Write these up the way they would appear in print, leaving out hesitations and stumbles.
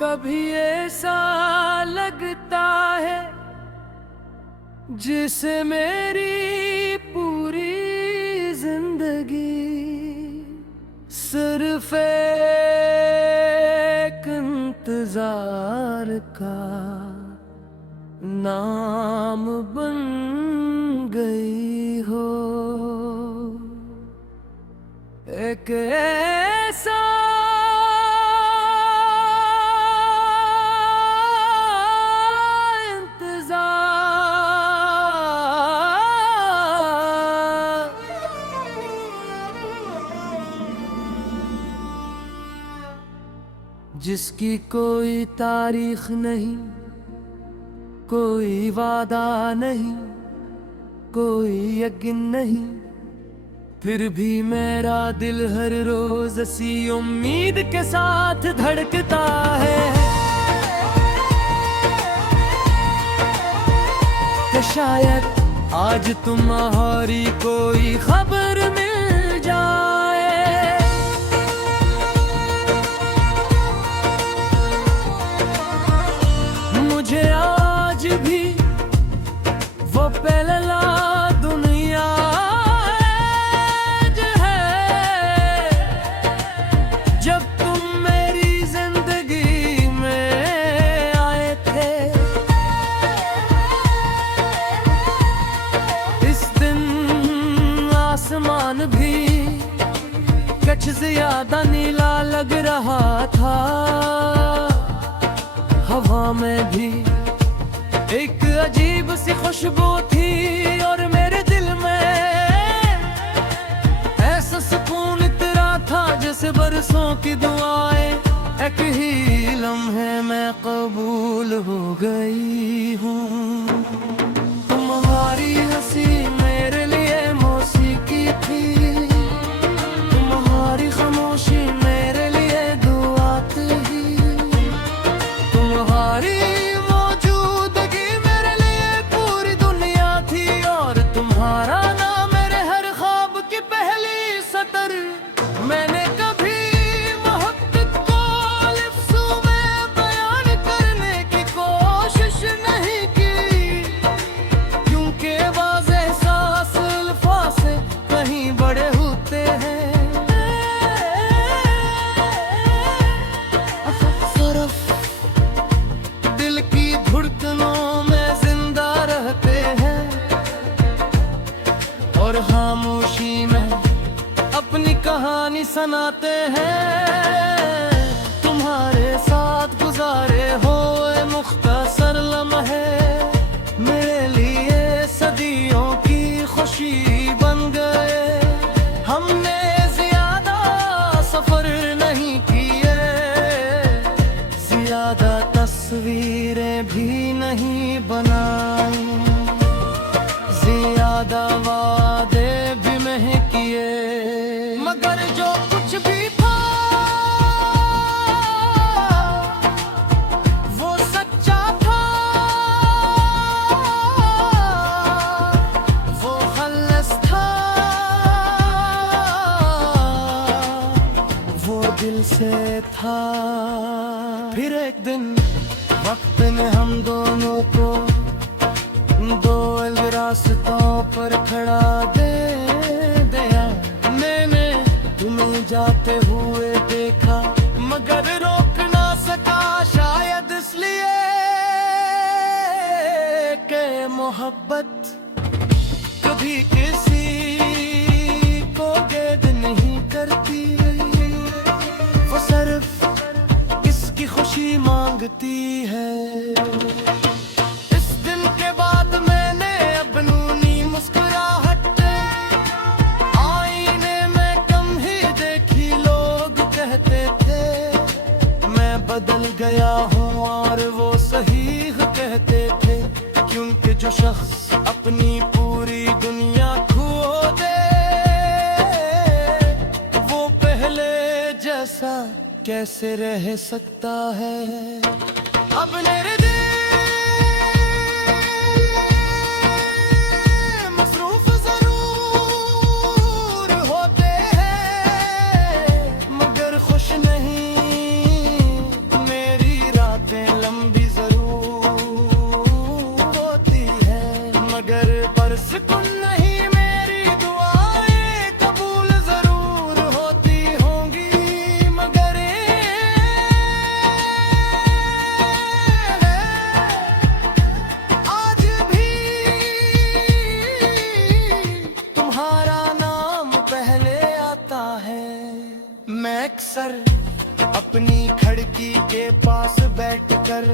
कभी ऐसा लगता है जिसे मेरी पूरी जिंदगी सिर्फ एक इंतजार का नाम बन गई हो। एक ऐसा जिसकी कोई तारीख नहीं, कोई वादा नहीं, कोई यकीन नहीं, फिर भी मेरा दिल हर रोज इसी उम्मीद के साथ धड़कता है कि शायद आज तुम्हारी कोई खबर मिल जाए। मुझे आज भी वो पहला दुनिया है जब तुम मेरी जिंदगी में आए थे। इस दिन आसमान भी कुछ ज्यादा नीला लग रहा था, हवा में भी एक अजीब सी खुशबू थी और मेरे दिल में ऐसा सुकून इतना था जैसे बरसों की दुआएं एक ही लम्हे में कबूल हो गई हूँ। तुम्हारी हंसी मेरे लिए मौसीकी थी, तुम्हारी खामोशी मेरे लिए दुआ थी, तुम्हारी मौजूदगी मेरे लिए पूरी दुनिया थी और तुम्हारा नाम मेरे हर ख्वाब की पहली सतर। मैंने कभी मोहब्बत को लफ्ज़ों में बयान करने की कोशिश नहीं की, क्योंकि वाज़ेह एहसास अल्फाज़ से कहीं बड़े होते हैं। सिर्फ दिल की धड़कनों में जिंदा रहते हैं और खामोशी में अपनी कहानी सुनाते हैं। तुम्हारे साथ गुजारे हुए मुख्तसर लम्हे मेरे लिए सदियों की खुशी बन गए। हमने ज्यादा सफर नहीं किए, ज्यादा तस्वीरें भी नहीं बनाई, ज्यादा वादे भी नहीं किए, मगर जो कुछ भी था वो सच्चा था, वो खालिस था, वो दिल से था। फिर एक दिन वक्त ने हम दोनों को दो अलग रास्तों पर खड़ा दे दिया। मैंने तुम्हें जाते हुए देखा मगर रोक ना सका, शायद इसलिए कि मोहब्बत कभी किसी को कैद नहीं करती, वो सिर्फ इसकी खुशी मांगती है। इस दिन के बाद मैंने अपनी मुस्कुराहट आईने में कम ही देखी। लोग कहते थे मैं बदल गया हूँ और वो सही कहते थे, क्योंकि जो शख्स अपनी पूरी दुनिया खो दे वो पहले जैसा कैसे रह सकता है। अब मेरे दिल मसरूफ जरूर होते हैं मगर खुश नहीं, मेरी अक्सर अपनी खिड़की के पास बैठकर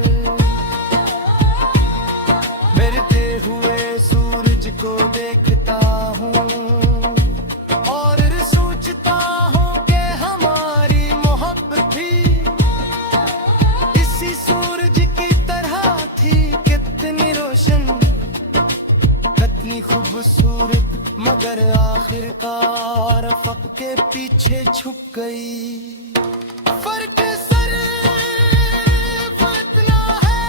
गिरते हुए सूरज को देखता हूँ और सोचता हूँ कि हमारी मोहब्बत भी इसी सूरज की तरह थी, कितनी रोशन कितनी खूबसूरत, मगर आखिरकार फक के पीछे छुप गई। फर्क सिर्फ इतना है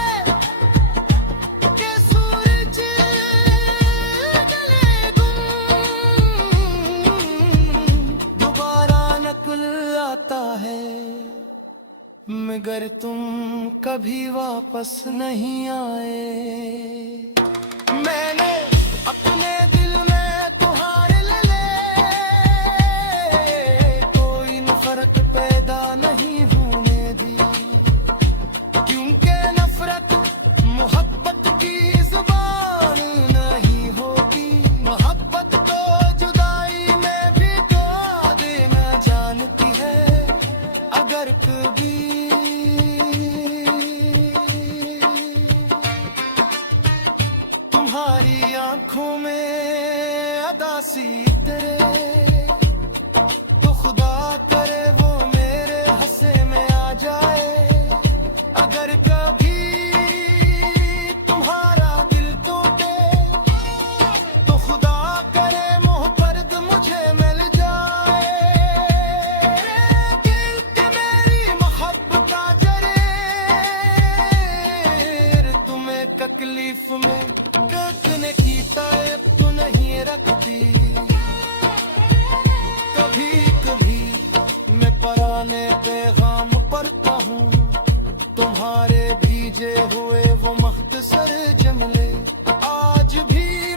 कि सूरज ढले दोबारा नकल आता है, मगर तुम कभी वापस नहीं आए। मैंने अपने दिल में तुम्हारे लिए कोई नफरत पैदा नहीं होने दी, क्योंकि नफरत मोहब्बत की जुबान नहीं होती। मोहब्बत तो जुदाई में भी दुआ देना जानती है। अगर कभी तुम्हारी आंखों में अदासी तेरे, तो खुदा करे वो मेरे हंसे में आ जाए। अगर कभी तुम्हारा दिल टूटे, तो खुदा करे मोहब्बत मुझे मिल जाए। दिल के मेरी मोहब्बत का जरे तुम्हें तकलीफ में ने की तायब तो नहीं रखती। कभी कभी मैं पराने पैगाम पढ़ता हूँ, तुम्हारे भेजे हुए वो मख्तसर जुमले आज भी